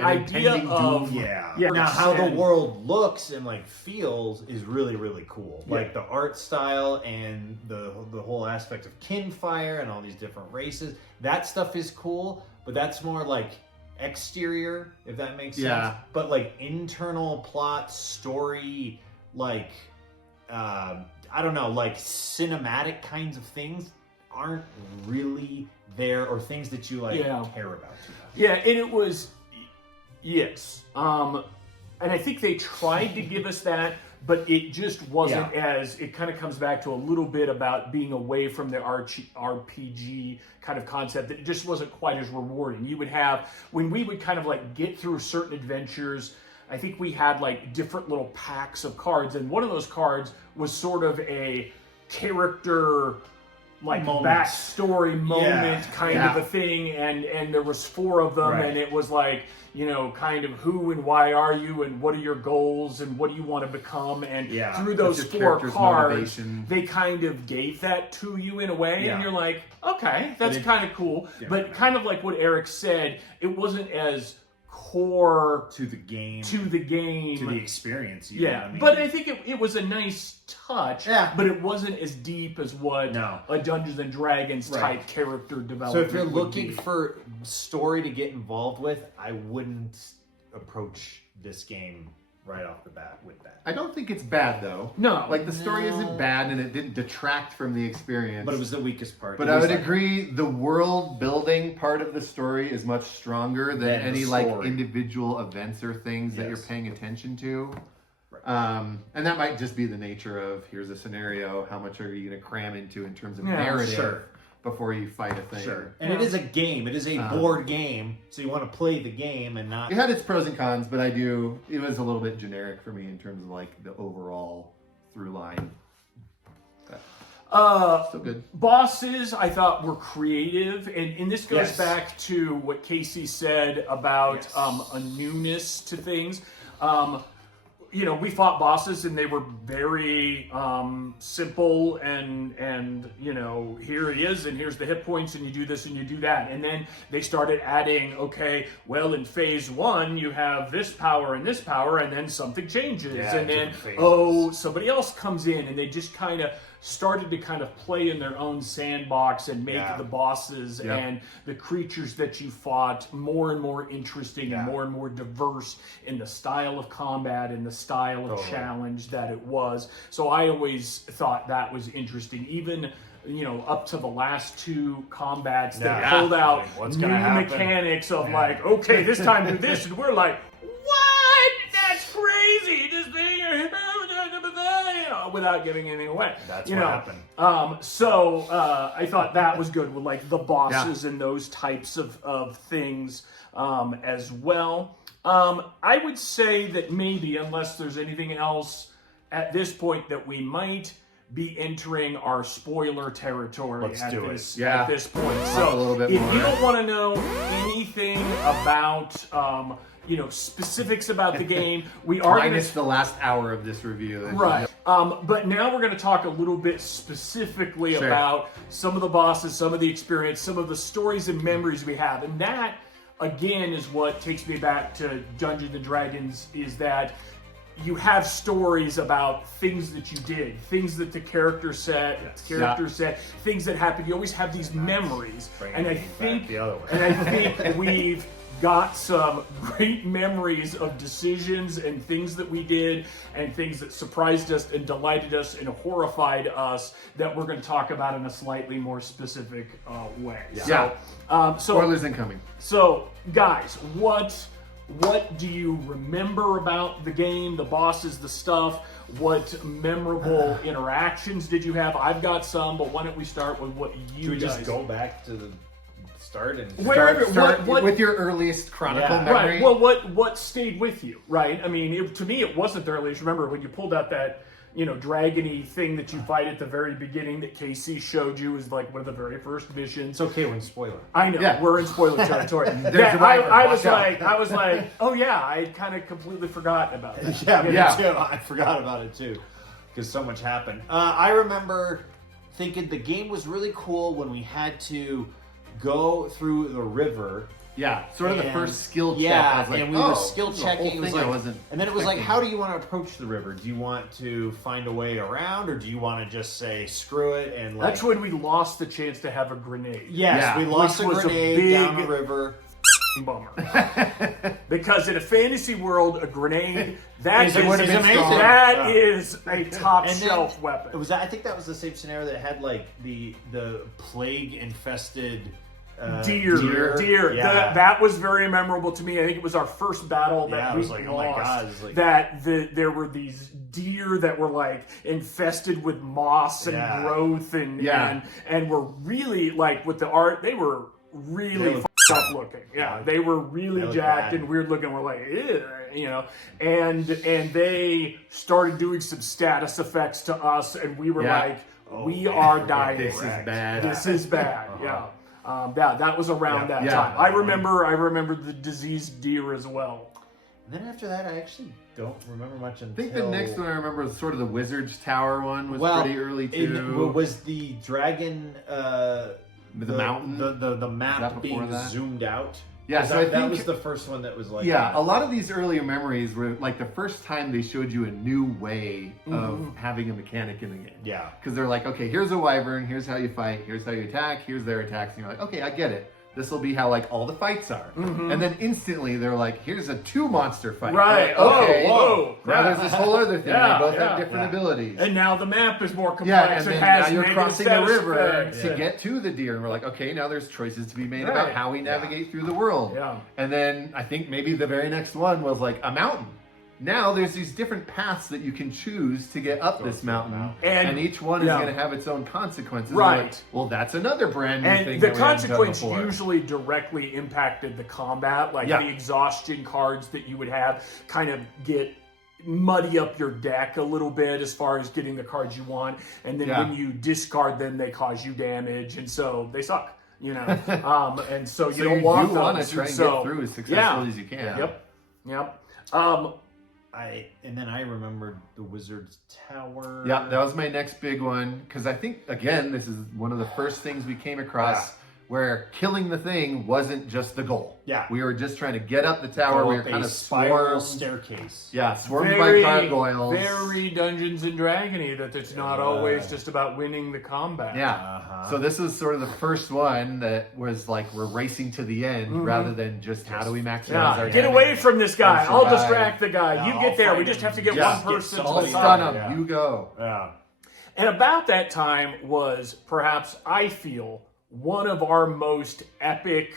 idea impending of doom. Now, how the and- world looks and like feels is really, really cool. Yeah. Like the art style and the whole aspect of Kinfire and all these different races. That stuff is cool, but that's more like exterior, if that makes sense. Yeah. But like internal plot, story, like I don't know, like cinematic kinds of things aren't really there, or things that you like care about too much. Yeah, and it was, yes. And I think they tried to give us that, but it just wasn't as, it kind of comes back to a little bit about being away from the RPG kind of concept, that it just wasn't quite as rewarding. You would have, when we would kind of like get through certain adventures, I think we had like different little packs of cards, and one of those cards was sort of a character like backstory moment kind of a thing, and there was 4 of them, and it was like, you know, kind of who and why are you and what are your goals and what do you want to become, and through those 4 cards they kind of gave that to you in a way, and you're like, okay, that's kind of cool, but kind of like what Eric said, it wasn't as core to the game, to the experience. Even. I mean, but I think it was a nice touch. Yeah. But it wasn't as deep as what a Dungeons and Dragons type character development. So if you're looking for story to get involved with, I wouldn't approach this game right off the bat with that. I don't think it's bad though. No. Like the story isn't bad and it didn't detract from the experience. But it was the weakest part. But I would agree, the world building part of the story is much stronger than any like individual events or things that you're paying attention to. Right. And that might just be the nature of, here's a scenario, how much are you going to cram into in terms of narrative before you fight a thing. And it is a game. It is a board game. So you want to play the game and not... It had its pros and cons, but it was a little bit generic for me in terms of like the overall through line. Still good. Bosses, I thought, were creative, and this goes back to what Casey said about a newness to things. You know, we fought bosses and they were very simple and you know, here it is and here's the hit points and you do this and you do that. And then they started adding, okay, well, in phase 1 you have this power and then something changes. And then, somebody else comes in, and they just kind of started to kind of play in their own sandbox and make the bosses and the creatures that you fought more and more interesting and more diverse in the style of combat and the style of challenge that it was. So I always thought that was interesting. Even, you know, up to the last 2 combats that pulled out new mechanics of like, okay, this time do this, and we're like, what? That's crazy! This thing, without giving anything away. That's what happened. So I thought that was good with like the bosses and those types of things as well. I would say that maybe, unless there's anything else at this point, that we might be entering our spoiler territory at this point. So if you don't want to know anything about you know, specifics about the game, we are minus the last hour of this review. Right. But now we're going to talk a little bit specifically about some of the bosses, some of the experience, some of the stories and memories we have. And that, again, is what takes me back to Dungeons and Dragons, is that you have stories about things that you did, things that the character said, things that happened. You always have these memories. And I think we've got some great memories of decisions and things that we did and things that surprised us and delighted us and horrified us that we're going to talk about in a slightly more specific way. So spoilers incoming. So, guys, what do you remember about the game, the bosses, the stuff? What memorable interactions did you have? I've got some, but why don't we start with what you Should we guys... just go back to the start and start with your earliest chronicle memory? Right. Well, what stayed with you, right? I mean, to me, it wasn't the earliest. Remember when you pulled out that, you know, dragony thing that you fight at the very beginning that KC showed you is like one of the very first missions. It's okay, we're in spoiler. I know, we're in spoiler territory. I was like, oh yeah, I kind of completely forgot about it. Me too. I forgot about it too, because so much happened. I remember thinking the game was really cool when we had to go through the river. Yeah, sort of the first skill check. Yeah, I was like, and we were skill checking. It was like, and then it was like, expecting. how do you want to approach the river? Do you want to find a way around, or do you want to just say screw it and That's when we lost the chance to have a grenade. Yes, we lost a grenade down the river. bummer. Because in a fantasy world, a grenade, that Is is amazing. that Yeah. is a top And then- shelf weapon. I think that was the same scenario that had like the plague infested Deer. Yeah. That was very memorable to me. I think it was our first battle that Yeah, I we was like, oh lost. my God, it's like- there were these deer that were like infested with moss and Yeah. growth and Yeah. and were really like with the art. They were really looked up looking. Yeah, they were really They looked jacked bad. and weird looking. We're like, ew, you know, and they started doing some status effects to us, and we were Yeah. like, we are dying. This is bad. This is bad. Yeah. That was around that Yeah. time. I remember the diseased deer as well. And then after that, I actually don't remember much until... I think the next one I remember was sort of the Wizard's Tower one was pretty early it too. was the dragon... The mountain? The that map before being that? zoomed out. Yeah, 'Cause so I that think- was the first one that was like... Yeah, a lot of these earlier memories were like the first time they showed you a new way of having a mechanic in the game. Yeah. Because they're like, okay, here's a wyvern, here's how you fight, here's how you attack, here's their attacks, and you're like, okay, I get it. This will be how like all the fights are. And then instantly they're like, here's a 2-monster fight. Right. You're like, okay. Whoa. Now there's this whole other thing. Yeah, they both yeah, have different abilities. And now the map is more complex. Yeah, and it then has now you're negative crossing the status river effects. to get to the deer, and we're like, okay, now there's choices to be made about Right. how we navigate through the world. Yeah. And then I think maybe the very next one was like a mountain. Now there's these different paths that you can choose to get up this mountain, and each one is yeah. going to have its own consequences. Right. And like, well, that's another brand new thing. And the that we haven't done consequence before. usually directly impacted the combat, like Yeah. the exhaustion cards that you would have kind of get muddy up your deck a little bit as far as getting the cards you want, and then Yeah. when you discard them, they cause you damage, and so they suck. You know, and so you So don't want you want those. to try and so, get through as successfully as you can. Yep. And then I remembered the Wizard's Tower. Yeah, that was my next big one because I think again this is one of the first things we came across where killing the thing wasn't just the goal. Yeah. We were just trying to get up the tower. Go We were up kind a of spiral swarmed. staircase. Yeah, swarmed by gargoyles. Very Dungeons and Dragony that it's not always just about winning the combat. Yeah. So this is sort of the first one that was like we're racing to the end rather than just how do we maximize our Get damage. away from this guy. and I'll survive. distract the guy. Yeah, You I'll get there. We fight just him. have to get Yeah. one person Get to I'll the solid. stun side. him. You go. Yeah. And about that time was perhaps, I feel, one of our most epic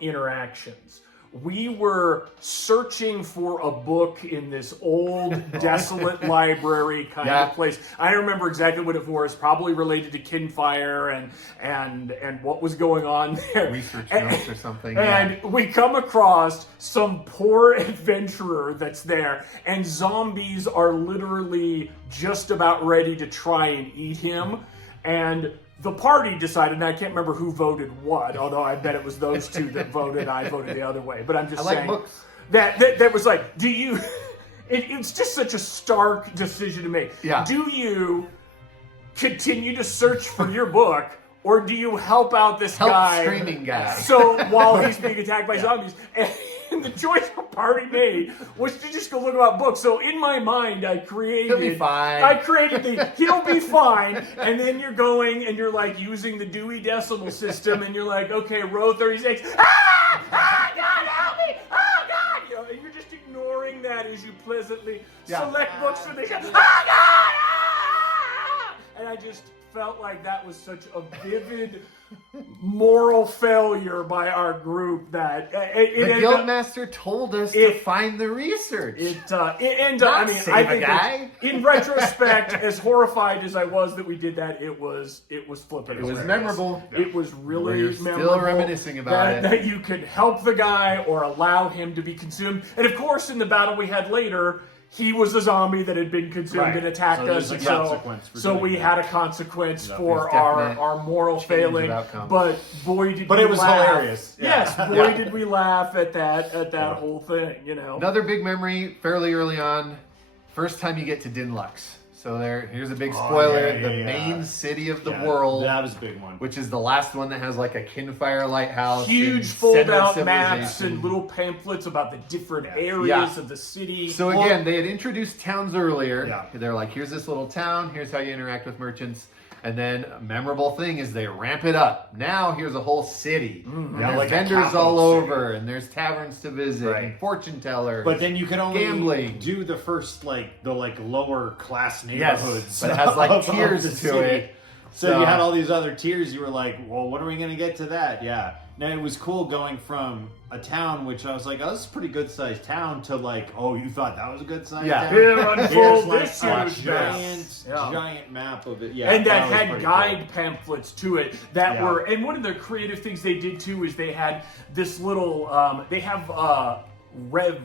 interactions. We were searching for a book in this old, desolate library kind of place. I remember exactly what it was, probably related to Kinfire and what was going on there. Research notes or something. And we come across some poor adventurer that's there, and zombies are literally just about ready to try and eat him. And the party decided, and I can't remember who voted what, although I bet it was those two that voted, I voted the other way. But I'm just I like saying books. that was like, do you... It's just such a stark decision to make. Yeah. Do you continue to search for your book, or do you help out this guy? streaming guy. So while he's being attacked by zombies, and the choice the party made was to just go look about books. So in my mind, I created. He'll be fine. I created the he'll be fine, and then you're going and you're like using the Dewey Decimal System, and you're like, okay, row 36. Ah, God, help me! Oh God! You know, and you're just ignoring that as you pleasantly select books for the show. Oh God! Ah! And I just felt like that was such a vivid moral failure by our group that The ended up- Guildmaster told us to find the research. it ended up. I mean, save I a think guy. in retrospect, as horrified as I was that we did that, it was flippant. It was hilarious. memorable. It was really We're still memorable. reminiscing about it. That you could help the guy or allow him to be consumed. And of course, in the battle we had later, he was a zombie that had been consumed Right. and attacked So us. there's a And consequence for so doing we that. had a consequence for There's definite our moral change failing. of outcome. But boy, did But we it was laugh. hilarious. Yeah. Yes, boy, did we laugh at that whole thing. You know. Another big memory fairly early on. First time you get to Din'Lux. So here's a big spoiler. The main city of the world, That was a big one. which is the last one that has like a Kinfire lighthouse. Huge in center of fold-out maps civilization. and little pamphlets about the different areas Yeah. of the city. So again, they had introduced towns earlier. Yeah. They're like, here's this little town, here's how you interact with merchants. And then a memorable thing is they ramp it up. Now here's a whole city. And Yeah, there's like a vendors capital all city. over, and there's taverns to visit, Right. and fortune tellers. But then you can only Gambling. do the first the lower class Yes, neighborhoods. but it has, like, of tiers the to city. it. So So- you had all these other tiers. You were like, well, when are we going to get to that? Yeah. Now it was cool going from a town, which I was like, oh, this is a pretty good sized town, to like, oh, you thought that was a good sized Yeah. town? Here, unfold Here's, like, this a huge giant, map. Yeah. giant map of it. Yeah, And that was had pretty guide cool. pamphlets to it that Yeah. were, and one of the creative things they did too is they had this little, they have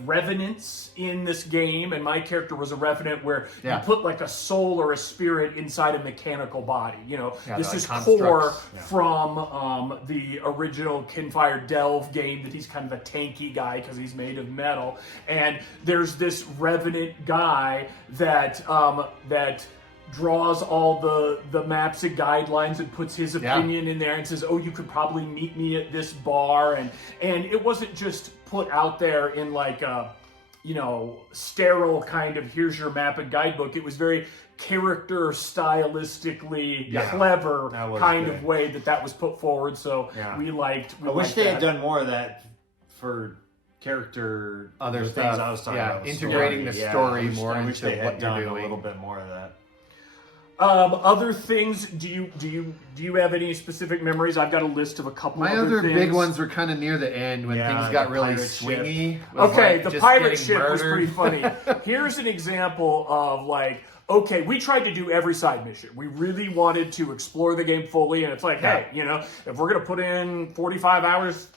revenants in this game, and my character was a revenant where Yeah. you put like a soul or a spirit inside a mechanical body. You know, Yeah, this like is constructs. core Yeah. from the original Kinfire Delve game, that he's kind of a tanky guy because he's made of metal. And there's this revenant guy that that draws all the maps and guidelines and puts his Yeah. opinion in there and says, oh, you could probably meet me at this bar. And it wasn't just put out there in like a, you know, sterile kind of here's your map and guidebook. It was very character stylistically Yeah. clever That was kind good. of way that was put forward. So Yeah. we liked. I wish liked they had that. done more of that for character Other the stuff, things I was talking yeah, about. integrating the story more I wish into they had what you're done doing. a little bit more of that. Other ththings, do you have any specific memories? I've got a list of a couple My other other things. big ones were kind of near the end when Yeah, things got the really pirate ship. swingy. Was Okay, like the just pirate getting ship was murdered. pretty funny. Here's an example of like, okay, we tried to do every side mission. We really wanted to explore the game fully, and it's like, hey, you know, if we're gonna put in 45 hours,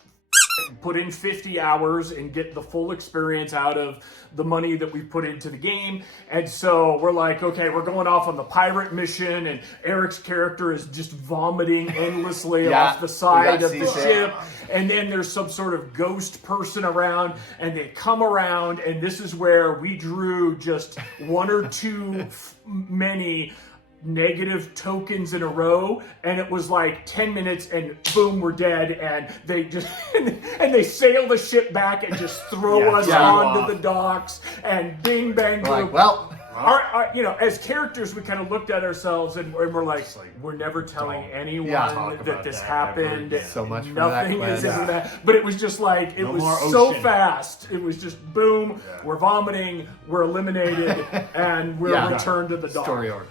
put in 50 hours and get the full experience out of the money that we put into the game. And so we're like, okay, we're going off on the pirate mission, and Eric's character is just vomiting endlessly Yeah, off the we side got of the seasick. ship. And then there's some sort of ghost person around, and they come around, and this is where we drew just one or two many negative tokens in a row, and it was like 10 minutes and boom, we're dead. And they just and they sail the ship back and just throw us onto off. the docks, and bing bang We're boom. like, well, Our, you know, as characters, we kind of looked at ourselves and we're like, we're never telling don't anyone talk that about this that happened. ever again. So much for that Nothing is quest. in that. But it was just like, it No was more so ocean. fast. It was just boom, Yeah. we're vomiting, we're eliminated, and we're Yeah. returned to the dock. story order.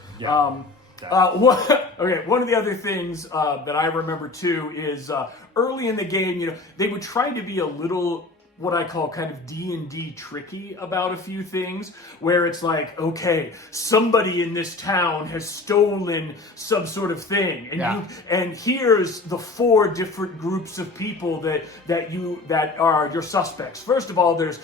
One of the other things that I remember too is early in the game, you know, they would try to be a little what I call kind of D&D tricky about a few things, where it's like, okay, somebody in this town has stolen some sort of thing, and Yeah. and here's the 4 different groups of people that are your suspects. First of all, there's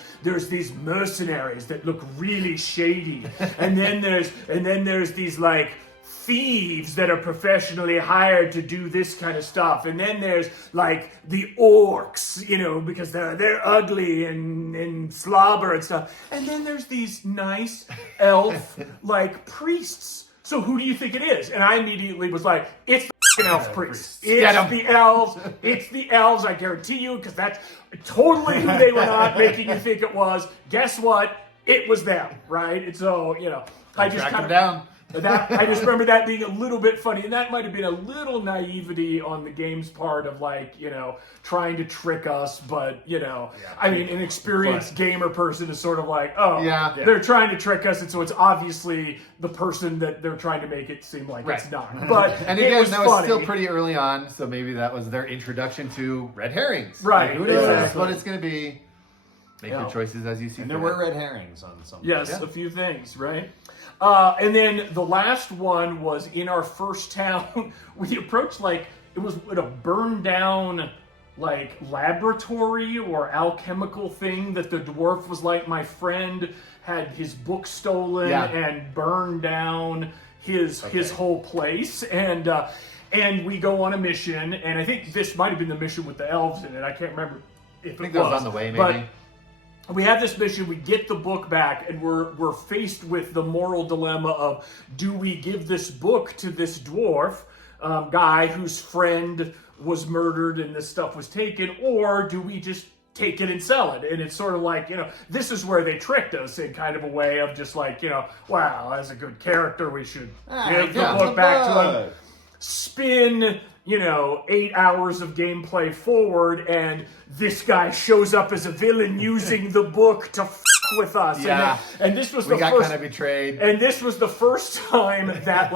these mercenaries that look really shady, and then there's these like thieves that are professionally hired to do this kind of stuff, and then there's like the orcs, you know, because they're ugly and slobber and stuff, and then there's these nice elf like priests. So who do you think it is? And I immediately was like, it's the f***ing elf priests. Get 'em. It's the elves. It's the elves. I guarantee you, because that's totally who they were not making you think it was. Guess what? It was them, right? And so, you know, I just Track kind them of down. I just remember that being a little bit funny, and that might have been a little naivety on the game's part of like, you know, trying to trick us, but you know, I mean, an experienced gamer person is sort of like, oh, Yeah. they're trying to trick us, and so it's obviously the person that they're trying to make it seem like it's Right. not. But And it again, was that was funny. still pretty early on, so maybe that was their introduction to red herrings. Right, Like, who knows exactly. what it's going to be? Make Yeah. your choices as you see And fit. there were red herrings on some. Yes, Yeah. a few things, right? And then the last one was in our first town. We approached like, it was at a burned down like laboratory or alchemical thing that the dwarf was like, my friend had his book stolen Yeah. and burned down his whole place. And we go on a mission, and I think this might have been the mission with the elves in it. I can't remember if I think it that was on the way, but maybe. we have this mission, we get the book back, and we're faced with the moral dilemma of, do we give this book to this dwarf guy whose friend was murdered and this stuff was taken, or do we just take it and sell it? And it's sort of like, you know, this is where they tricked us in kind of a way of just like, you know, wow, as a good character, we should give the yeah, book back to him. spin, 8 hours of gameplay forward, and this guy shows up as a villain using the book to with us. Yeah. And this was We the got first kind of betrayed. And this was the first time that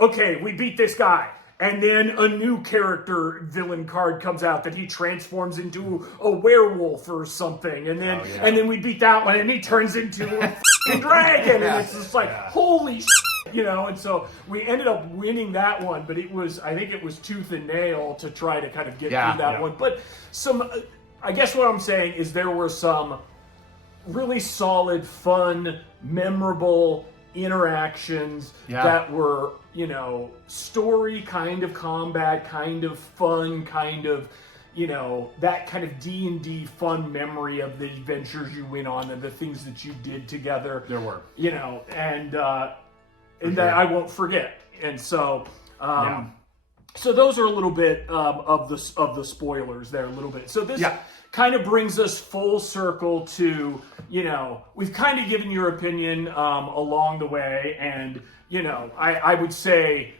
okay, we beat this guy. And then a new character villain card comes out that he transforms into a werewolf or something. And then we beat that one and he turns into a f***ing dragon. And it's just holy shit. And so we ended up winning that one, but I think it was tooth and nail to try to kind of get through that one. But I guess what I'm saying is there were some really solid, fun, memorable interactions that were, story, kind of combat, kind of fun, kind of, that kind of D&D fun memory of the adventures you went on and the things that you did together. There were. And that I won't forget. And so, so those are a little bit of the spoilers there, a little bit. So this kind of brings us full circle to, we've kind of given your opinion along the way, and I would say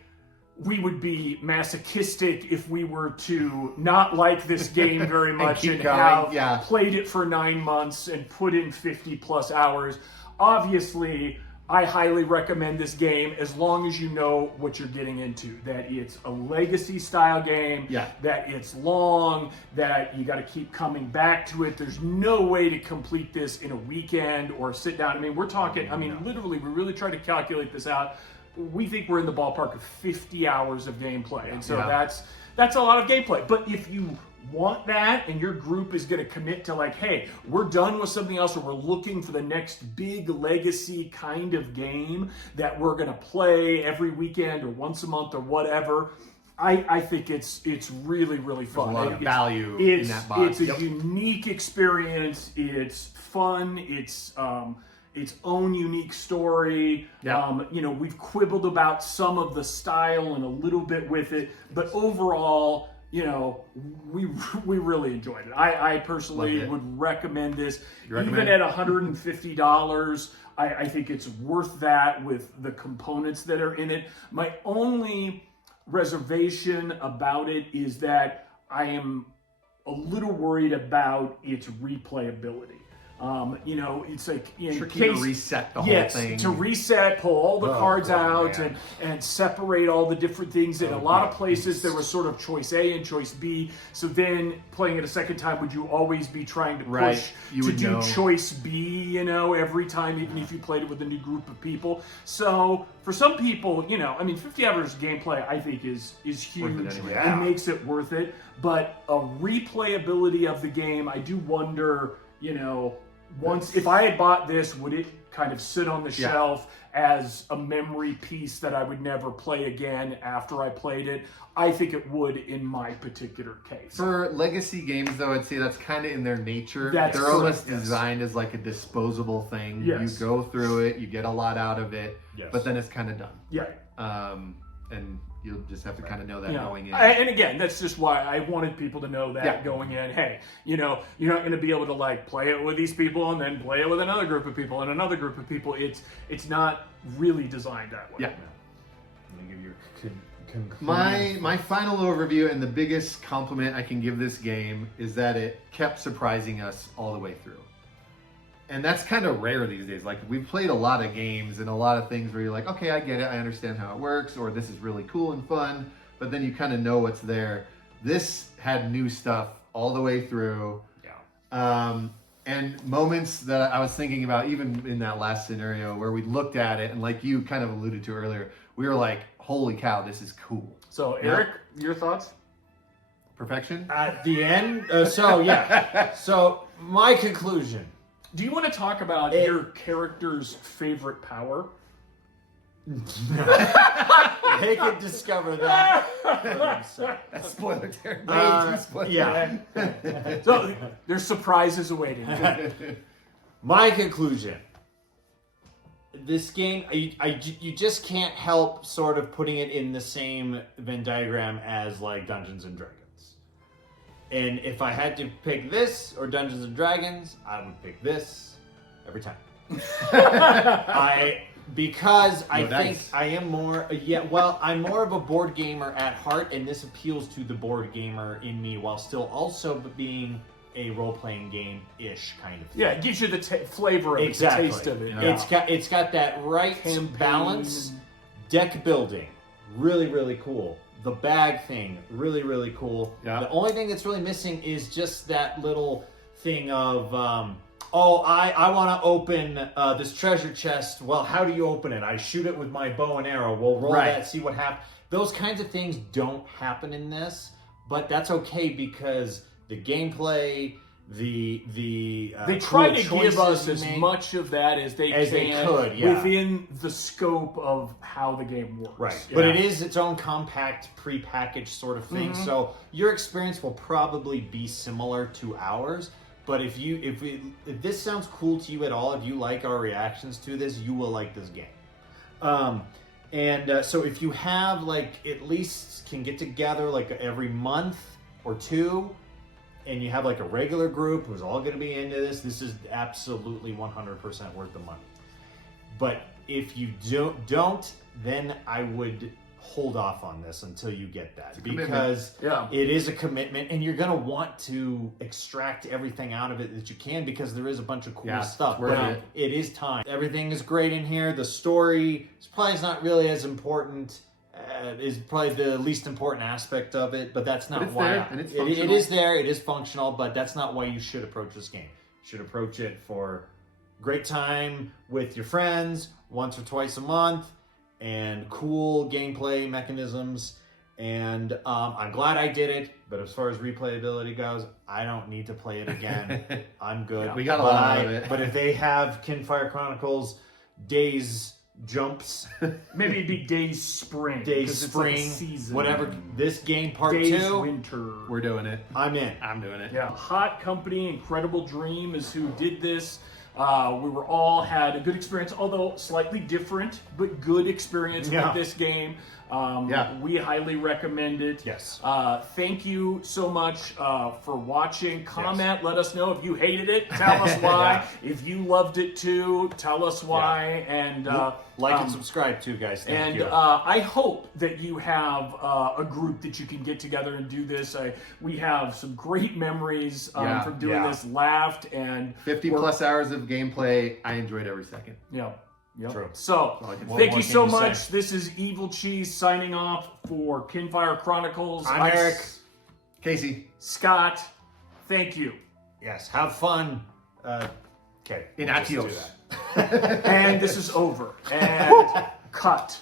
we would be masochistic if we were to not like this game very much and have played it for 9 months and put in 50 plus hours. Obviously, I highly recommend this game as long as you know what you're getting into. That it's a legacy style game, that it's long, that you got to keep coming back to it. There's no way to complete this in a weekend or sit down. I mean, we're talking, literally, we really tried to calculate this out. We think we're in the ballpark of 50 hours of gameplay. And so that's a lot of gameplay. But if you want that and your group is going to commit to hey, we're done with something else, or we're looking for the next big legacy kind of game that we're going to play every weekend or once a month or whatever, I think it's really, really fun. There's a lot of value in that box. It's a unique experience. It's fun. It's its own unique story. We've quibbled about some of the style and a little bit with it, but overall, we really enjoyed it. I personally would recommend this. Even at $150, I think it's worth that with the components that are in it. My only reservation about it is that I am a little worried about its replayability. It's like tricky to reset the whole thing. To reset, pull all the cards out and separate all the different things. In a lot of places, there was sort of choice A and choice B. So then, playing it a second time, would you always be trying to push to do choice B? Every time, even if you played it with a new group of people. So for some people, 50 hours gameplay, I think is huge and makes it worth it. But a replayability of the game, I do wonder. Once, if I had bought this, would it kind of sit on the shelf as a memory piece that I would never play again after I played it? I think it would in my particular case. For legacy games, though, I'd say that's kind of in their nature. They're almost designed as like a disposable thing. You go through it, you get a lot out of it, but then it's kind of done. And you'll just have to kind of know that going in. And again, that's just why I wanted people to know that going in. Hey, you're not going to be able to play it with these people and then play it with another group of people and another group of people. It's not really designed that way. Yeah. Let me give your conclusion. My final overview and the biggest compliment I can give this game is that it kept surprising us all the way through. And that's kind of rare these days. We've played a lot of games and a lot of things where you're like, okay, I get it, I understand how it works, or this is really cool and fun, but then you kind of know what's there. This had new stuff all the way through. And moments that I was thinking about, even in that last scenario where we looked at it, and like you kind of alluded to earlier, we were like, holy cow, this is cool. So, Eric, your thoughts? Perfection? At the end, so my conclusion. Do you want to talk about your character's favorite power? They can discover that. That's spoiler territory. So there's surprises awaiting. My conclusion. This game, you just can't help sort of putting it in the same Venn diagram as Dungeons and Dragons. And if I had to pick this or Dungeons and Dragons, I would pick this every time. Because I No think dice. I am more, well, I'm more of a board gamer at heart, and this appeals to the board gamer in me while still also being a role-playing game-ish kind of thing. Yeah, it gives you the flavor of Exactly. it, the taste of it. Yeah. It's got that right Campaign. balance. Deck building, really, really cool. The bag thing, really, really cool. Yeah. The only thing that's really missing is just that little thing of, I want to open this treasure chest. Well, how do you open it? I shoot it with my bow and arrow. We'll roll Right. that, see what happens. Those kinds of things don't happen in this, but that's okay because the gameplay, the They try cool to give choices us you as make- much of that as they can could, yeah. within the scope of how the game works. Right, Yeah. but it is its own compact, pre-packaged sort of thing. Mm-hmm. So your experience will probably be similar to ours. But if this sounds cool to you at all, if you like our reactions to this, you will like this game. So if you have at least can get together every month or two, and you have a regular group who's all going to be into this, this is absolutely 100% worth the money. But if you don't, then I would hold off on this until you get that, because Yeah. it is a commitment, and you're going to want to extract everything out of it that you can, because there is a bunch of cool stuff. worth But it. it is time. Everything is great in here. The story is probably not really as important. Is probably the least important aspect of it, but that's not But it's why. there, and it's it functional. is there. It is functional, but that's not why you should approach this game. You should approach it for great time with your friends once or twice a month, and cool gameplay mechanisms. And I'm glad I did it, but as far as replayability goes, I don't need to play it again. I'm good. We got a lot out of it. But if they have Kinfire Chronicles Days Jumps, Maybe it'd be Days Spring. Days 'cause it's like a Spring, season. whatever, this game part Days 2, Winter. We're doing it. I'm in. I'm doing it. Yeah, Hot Company, Incredible Dream is who did this. We were all had a good experience, although slightly different, but good experience Yeah. with this game. Yeah. We highly recommend it. Yes. Thank you so much for watching. Comment, let us know if you hated it. Tell us why. If you loved it too, tell us why. And Like and subscribe too, guys. Thank you. I hope that you have a group that you can get together and do this. We have some great memories Yeah. from doing Yeah. this. Laughed and 50 plus hours of gameplay. I enjoyed every second. yeah. Yep. True. So, I can- thank What you more so can you much. say? This is Evil Cheese signing off for Kinfire Chronicles. I'm Eric. Casey, Scott, thank you. Yes, have fun. Okay. in we'll just do Atios. that. And this is over. And cut.